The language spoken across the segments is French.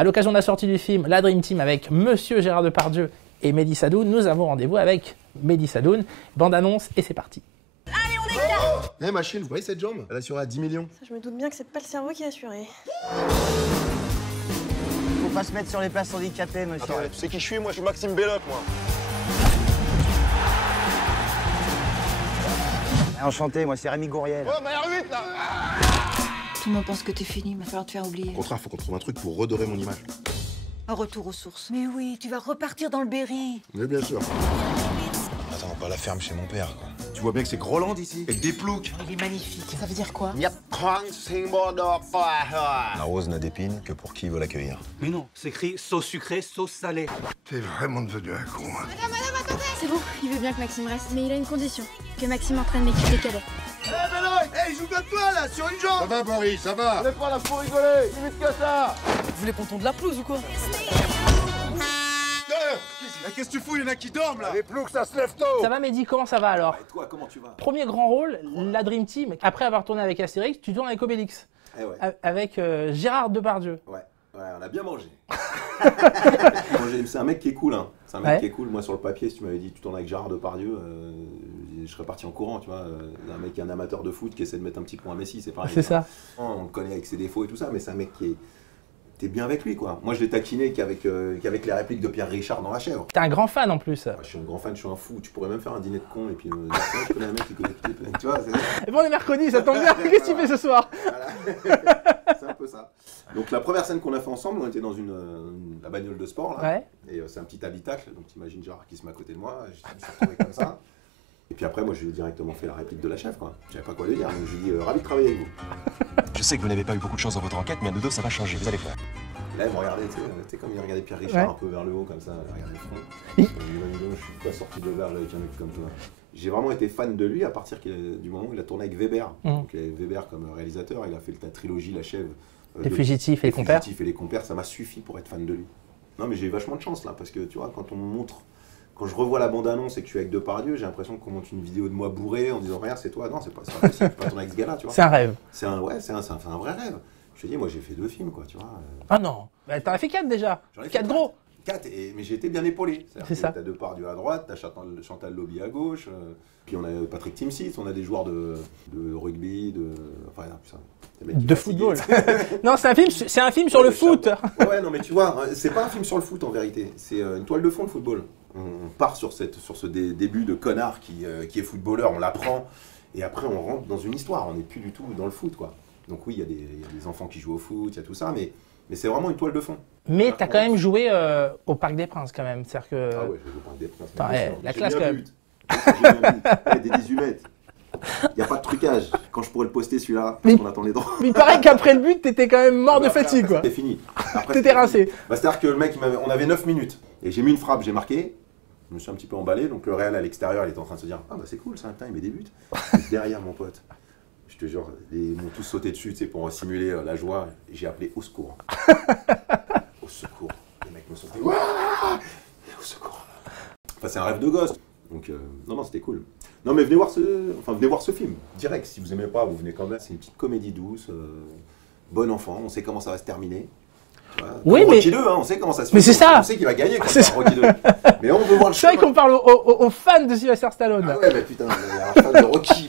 À l'occasion de la sortie du film La Dream Team avec Monsieur Gérard Depardieu et Mehdi Sadoun, nous avons rendez-vous avec Mehdi Sadoun. Bande annonce et c'est parti. Allez, on est quatre. Eh machine, vous voyez cette jambe? Elle assurée à 10 millions. Ça, je me doute bien que c'est pas le cerveau qui a assuré. Faut pas se mettre sur les places handicapées, monsieur. Attends, tu sais qui je suis? Moi, je suis Maxime Belloc, moi. Enchanté, moi c'est Rémi Gouriel. Oh, mais R8 là! Tout le monde pense que t'es fini, il va falloir te faire oublier. Au contraire, faut qu'on trouve un truc pour redorer mon image. Un retour aux sources. Mais oui, tu vas repartir dans le Berry. Mais bien sûr. Attends, pas la ferme chez mon père, quoi. Tu vois bien que c'est Groland ici, avec des ploucs. Il est magnifique. Ça veut dire quoi? La rose n'a d'épines que pour qui veut l'accueillir. Mais non, c'est écrit sauce sucrée, sauce salée. T'es vraiment devenu un con, hein. C'est bon, il veut bien que Maxime reste, mais il a une condition. Que Maxime entraîne l'équipe des cadets. Eh Belloc! Eh, il joue de toi là, sur une jambe! Ça va, Boris, ça va! On est pas là pour rigoler! Plus vite que ça! Vous voulez qu'on tourne de la pelouse ou quoi? Qu'est-ce que tu fous? Il y en a qui dorment là! Les ploucs, ça se lève tôt! Ça va Mehdi, comment ça va alors? Et toi, comment tu vas? Premier grand rôle, La Dream Team. Après avoir tourné avec Astérix, tu tournes avec Obélix. Eh ouais. Avec Gérard Depardieu. Ouais, on a bien mangé. C'est un mec qui est cool, hein. C'est un mec qui est cool. Moi, sur le papier, si tu m'avais dit tu tournes avec Gérard Depardieu, je serais parti en courant, tu vois. Un mec qui est un amateur de foot qui essaie de mettre un petit point à Messi, c'est pareil. C'est ça. On le connaît avec ses défauts et tout ça, mais c'est un mec qui est... T'es bien avec lui, quoi. Moi, je l'ai taquiné qu'avec les répliques de Pierre Richard dans La Chèvre. T'es un grand fan en plus. Ouais, je suis un grand fan, je suis un fou. Tu pourrais même faire un dîner de con et puis je connais un mec qui connaît tout. Tu vois, Et bon, on est mercredi, ça tombe bien. Qu'est-ce que tu fais ce soir? Voilà. C'est un peu ça. Donc la première scène qu'on a fait ensemble, on était dans la bagnole de sport là. Ouais. Et c'est un petit habitacle, donc t'imagines Gérard qui se met à côté de moi, je me suis retrouvé comme ça. Et puis après, moi, je lui ai directement fait la réplique de La Chèvre, quoi. Je savais pas quoi lui dire, donc je lui ai dit ravi de travailler avec vous. Je sais que vous n'avez pas eu beaucoup de chance dans votre enquête, mais à nous deux, ça va changer, vous allez voir. Là, il me regardait, tu sais, comme il regardait Pierre Richard un peu vers le haut, comme ça, il regardait le front. Je suis pas sorti de l'auberge avec un mec comme toi. J'ai vraiment été fan de lui à partir du moment où il a tourné avec Weber. Donc il avait Weber comme réalisateur, il a fait la trilogie La Chèvre. Les Fugitifs et les Compères. Les Fugitifs et les Compères, ça m'a suffi pour être fan de lui. Non mais j'ai eu vachement de chance là, parce que tu vois, quand on me montre, quand je revois la bande-annonce et que je suis avec Depardieu, j'ai l'impression qu'on monte une vidéo de moi bourré en disant regarde c'est toi, non c'est pas possible, je peux pas tourner avec ce gars-là, tu vois. C'est un rêve. C'est un vrai rêve. Je te dis, moi j'ai fait 2 films quoi, tu vois. Ah non, bah, t'en as fait 4 déjà. 4 gros. 4, mais j'ai été bien épaulé. C'est ça. T'as Depardieu à droite, t'as Chantal Lobby à gauche, puis on a Patrick Timsit, on a des joueurs de rugby, enfin putain. De football. Non, c'est un film sur le foot. Ouais, non mais tu vois, c'est pas un film sur le foot en vérité, c'est une toile de fond le football. On part sur ce début de connard qui est footballeur, on l'apprend, et après on rentre dans une histoire, on n'est plus du tout dans le foot quoi. Donc oui, il y a des enfants qui jouent au foot, il y a tout ça, mais c'est vraiment une toile de fond. Mais t'as quand même joué au Parc des Princes quand même, c'est-à-dire que... Ah ouais, j'ai joué au Parc des Princes. La classe quand même. Des 18 il n'y a pas de trucage. Quand je pourrais le poster celui-là, parce qu'on attend les droits. Mais il paraît qu'après le but, t'étais quand même mort de fatigue quoi. C'était fini. T'étais rincé. Bah, c'est-à-dire que le mec, on avait 9 minutes. Et j'ai mis une frappe, j'ai marqué. Je me suis un petit peu emballé. Donc le Real à l'extérieur, il était en train de se dire ah bah c'est cool ça, putain, il met des buts. Derrière mon pote. Je te jure, ils m'ont tous sauté dessus, tu sais, pour simuler la joie. Et j'ai appelé au secours. Au secours. Les mecs me sont fait au secours. Enfin, c'est un rêve de gosse. Donc, non, c'était cool. Non, mais venez voir ce film. Direct, si vous aimez pas, vous venez quand même. C'est une petite comédie douce, bon enfant. On sait comment ça va se terminer. Oui, mais Rocky 2, hein, on sait comment ça se fait. Mais c'est ça. On sait qu'il va gagner contre Rocky 2. Mais on veut voir le C'est vrai qu'on parle aux fans de Sylvester Stallone. Ah ouais, mais putain, il y a un fan de Rocky.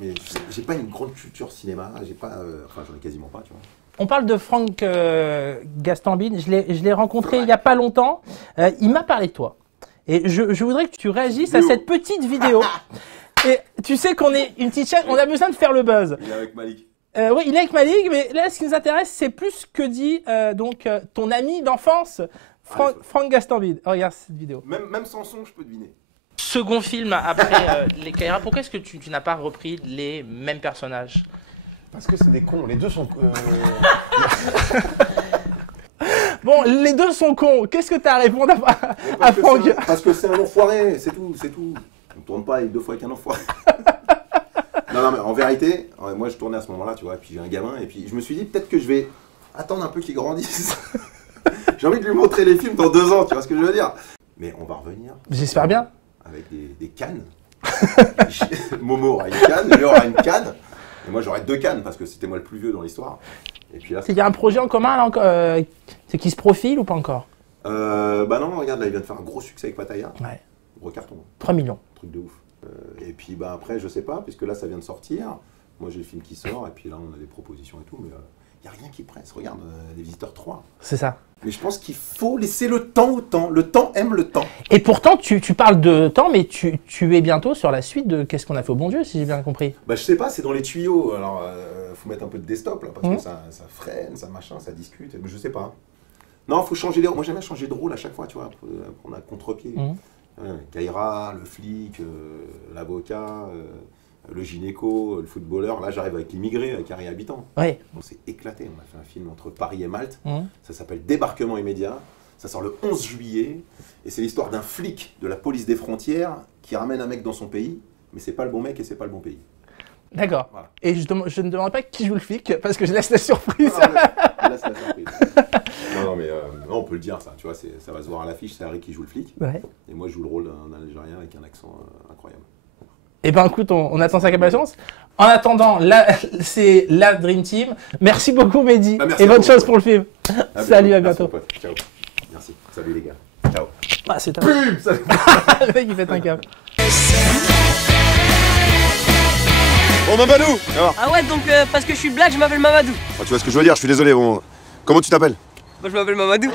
Mais j'ai pas une grande culture cinéma. J'ai pas, enfin, j'en ai quasiment pas, tu vois. On parle de Franck Gastambide. Je l'ai rencontré il y a pas longtemps. Il m'a parlé de toi. Et je voudrais que tu réagisses à cette petite vidéo. Et tu sais qu'on est une petite chaîne, on a besoin de faire le buzz. Il est avec Malik. Oui, il est avec Malik, mais là, ce qui nous intéresse, c'est plus ce que dit ton ami d'enfance, Franck Gastambide. Oh, regarde cette vidéo. Même sans son, je peux deviner. Second film après les Kaira. Pourquoi est-ce que tu n'as pas repris les mêmes personnages? Parce que c'est des cons, les deux sont... Bon, les deux sont cons. Qu'est-ce que tu as à répondre à Franck? Parce que c'est un enfoiré, c'est tout. On ne tourne pas 2 fois avec un enfoiré. Non, mais en vérité, moi je tournais à ce moment-là, tu vois, et puis j'ai un gamin, et puis je me suis dit peut-être que je vais attendre un peu qu'il grandisse. J'ai envie de lui montrer les films dans 2 ans, tu vois ce que je veux dire. Mais on va revenir. J'espère bien. Avec des cannes. Momo aura une canne, Léo aura une canne. Et moi, j'aurais 2 Cannes parce que c'était moi le plus vieux dans l'histoire. Et puis là, Il y a un projet en commun là, c'est qui se profile ou pas encore? Bah non, regarde, là, il vient de faire un gros succès avec Pattaya. Ouais. Gros carton. 3 millions. Truc de ouf. Et puis bah après, je sais pas, puisque là, ça vient de sortir. Moi, j'ai le film qui sort, et puis là, on a des propositions et tout, mais il n'y a rien qui presse. Regarde, Les Visiteurs 3. C'est ça. Mais je pense qu'il faut laisser le temps au temps. Le temps aime le temps. Et pourtant, tu parles de temps, mais tu es bientôt sur la suite de Qu'est-ce qu'on a fait au bon Dieu, si j'ai bien compris. Bah je sais pas, c'est dans les tuyaux. Alors, faut mettre un peu de desktop, là, parce que ça freine, ça machin, ça discute. Mais je sais pas. Non, faut changer les rôles. Moi, j'aime bien changer de rôle à chaque fois, tu vois, pour prendre un contre-pied. Kaira, le flic, l'avocat, le gynéco, le footballeur. Là, j'arrive avec l'immigré, avec Harry Habitant. Ouais. On s'est éclaté. On a fait un film entre Paris et Malte. Ça s'appelle Débarquement immédiat. Ça sort le 11 juillet. Et c'est l'histoire d'un flic de la police des frontières qui ramène un mec dans son pays. Mais c'est pas le bon mec et c'est pas le bon pays. D'accord. Voilà. Et je ne demande pas qui joue le flic, parce que je laisse la surprise. Non, mais, là, c'est la surprise. non, mais non, on peut le dire, ça. Tu vois, ça va se voir à l'affiche. C'est Harry qui joue le flic. Ouais. Et moi, je joue le rôle d'un Algérien avec un accent incroyable. Eh ben écoute, on attend ça avec impatience. En attendant, c'est la Dream Team. Merci beaucoup Mehdi, merci et bonne chance pote. pour le film. Salut, à bientôt. Merci, ciao. Merci. Salut les gars. Ciao. Ah, c'est un... Le mec il fait un câble. Bon, Mamadou. Alors, Ah ouais, donc parce que je suis black, je m'appelle Mamadou. tu vois ce que je veux dire, je suis désolé. Bon, comment tu t'appelles? Moi je m'appelle Mamadou.